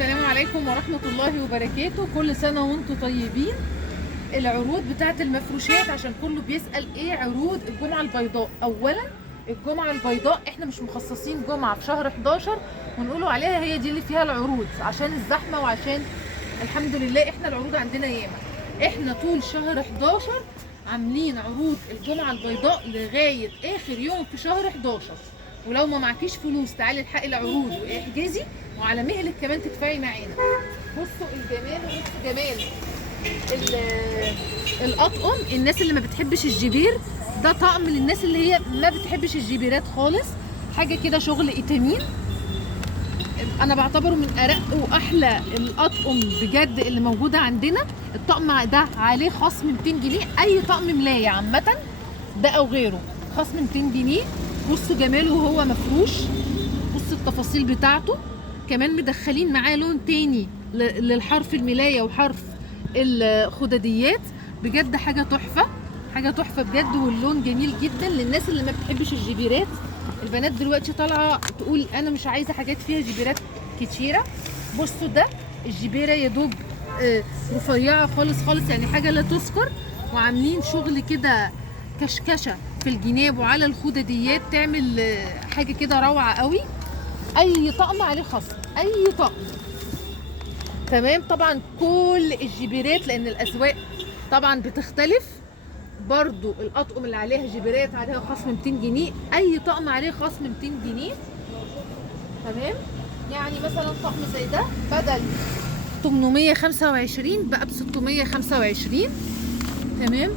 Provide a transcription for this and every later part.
السلام عليكم ورحمة الله وبركاته. كل سنة وانتم طيبين. العروض بتاعت المفروشات، عشان كله بيسأل ايه عروض الجمعة البيضاء. اولا الجمعة البيضاء احنا مش مخصصين جمعة في شهر 11 ونقولوا عليها هي دي اللي فيها العروض عشان الزحمة، وعشان الحمد لله احنا العروض عندنا ياما. احنا طول شهر 11 عاملين عروض الجمعة البيضاء لغاية اخر يوم في شهر 11. ولو ما معكيش فلوس تعالي الحقي العروض واحجزي، وعلى مهلك كمان تدفعي معانا. بصوا الجمال وبصوا جمال الاطقم. الناس اللي ما بتحبش الجبير ده طقم للناس اللي هي ما بتحبش الجبيرات خالص. حاجه كده شغل ايتامين، انا بعتبره من ارق واحلى الاطقم بجد اللي موجوده عندنا. الطقم ده عليه خصم 200 جنيه، اي طقم ملايه عامه ده او غيره خصم 200 جنيه. بصوا جماله وهو مفروش، بصوا التفاصيل بتاعته. كمان مدخلين معاه لون تاني للحرف الملايه وحرف الخدديات. بجد حاجه تحفه، حاجه تحفه بجد، واللون جميل جدا للناس اللي ما بتحبش الجبيرات. البنات دلوقتي طالعه تقول انا مش عايزه حاجات فيها جبيرات كتيره. بصوا ده الجبيره يا دوب رفيعه خالص خالص، يعني حاجه لا تذكر. وعاملين شغل كده كشكشه في الجناب وعلى الخدديات، تعمل حاجه كده روعه قوي. اي طقم عليه خصم، اي طقم تمام. طبعا كل الجبيرات لان الاذواق طبعا بتختلف. برضو الاطقم اللي عليها جبيرات عليها خصم 200 جنيه، اي طقم عليه خصم 200 جنيه تمام. يعني مثلا طقم زي ده بدل 825 بقى ب 625 تمام.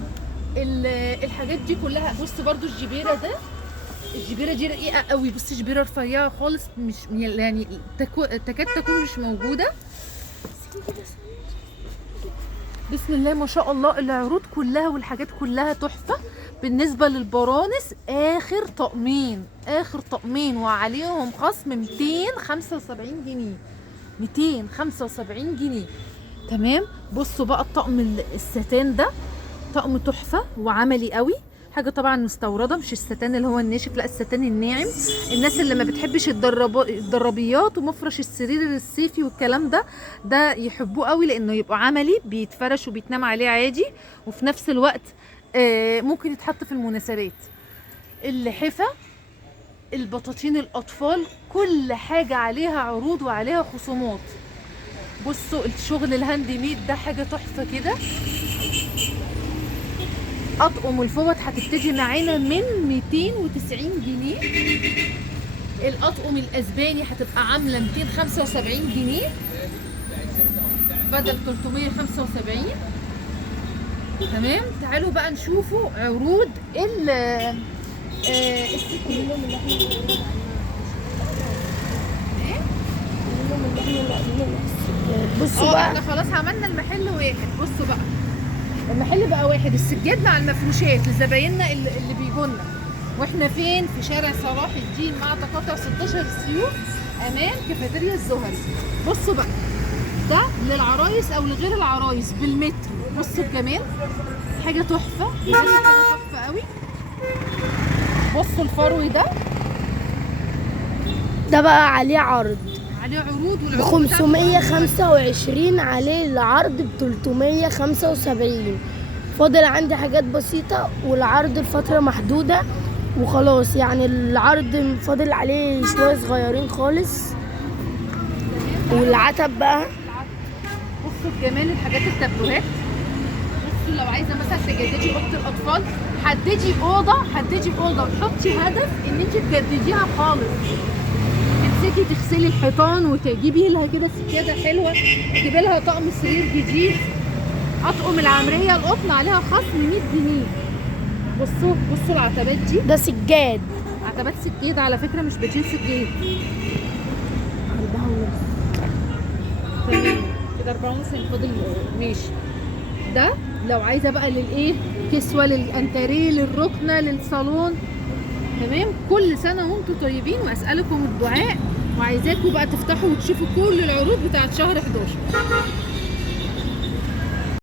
الحاجات دي كلها. بص برضو الجبيره ده، الجبيره دي رقيقه قوي. بص جبيره رفيعه خالص، مش يعني تكاد تكون مش موجوده. بسم الله ما شاء الله. العروض كلها والحاجات كلها تحفه. بالنسبه للبرانس اخر طقمين، اخر طقمين وعليهم خصم 275 جنيه، 275 جنيه تمام. بصوا بقى الطقم الستان ده طقم تحفه وعملي قوي. حاجه طبعا مستورده، مش الستان اللي هو الناشف، لا الستان الناعم. الناس اللي ما بتحبش الدرابيات ومفرش السرير الصيفي والكلام ده يحبوه قوي، لانه يبقى عملي، بيتفرش وبيتنام عليه عادي، وفي نفس الوقت ممكن يتحط في المناسبات. اللحفه، البطاطين الاطفال، كل حاجه عليها عروض وعليها خصومات. بصوا الشغل الهاند ميد ده حاجه تحفه كده. اطقم الفوط هتبتدي معانا من 290 جنيه. الاطقم الاسباني هتبقى عامله 275 جنيه بدل 375 تمام. تعالوا بقى نشوفوا عروض بصوا بقى احنا خلاص عملنا المحل واحد. بصوا بقى المحل بقى واحد، السجاد مع المفروشات لزبايننا اللي بيجولنا. واحنا فين؟ في شارع صلاح الدين مع تقاطع 16 السيوف امام كافيتيريا الزهري. بصوا بقى ده للعرايس او لغير العرايس بالمتر. بصوا الجمال، حاجه تحفه بجد، حاجه تحفه قوي. بصوا الفروي ده بقى عليه عرض، عليه عروض ب 525، عليه العرض ب 375. فاضل عندي حاجات بسيطة والعرض لفترة محدودة وخلاص، يعني العرض فاضل عليه شوية صغيرين خالص. والعتب بقى بصوا الجمال، الحاجات التابلوهات. بصوا لو عايزة مثلا تجددي اوضة الاطفال، حددي اوضة وحطي هدف ان انت تجدديها خالص. تمسكي تغسلي الحيطان وتجيبي لها كده سجاده حلوه، تجيبي لها طقم سرير جديد. اطقم العمريه القطن عليها خصم 100 جنيه. بصوا العتبات دي، ده سجاد، عتبات سجاد على فكره، مش بتشيل سجاد. 4 ونص تمام كده، 4 ونص فاضل ماشي. ده لو عايزه بقى للايه، كسوه للانتريه للركنه للصالون تمام. كل سنه وانتم طيبين واسالكم الدعاء، وعايزاكم بقى تفتحوا وتشوفوا كل العروض بتاعت شهر 11.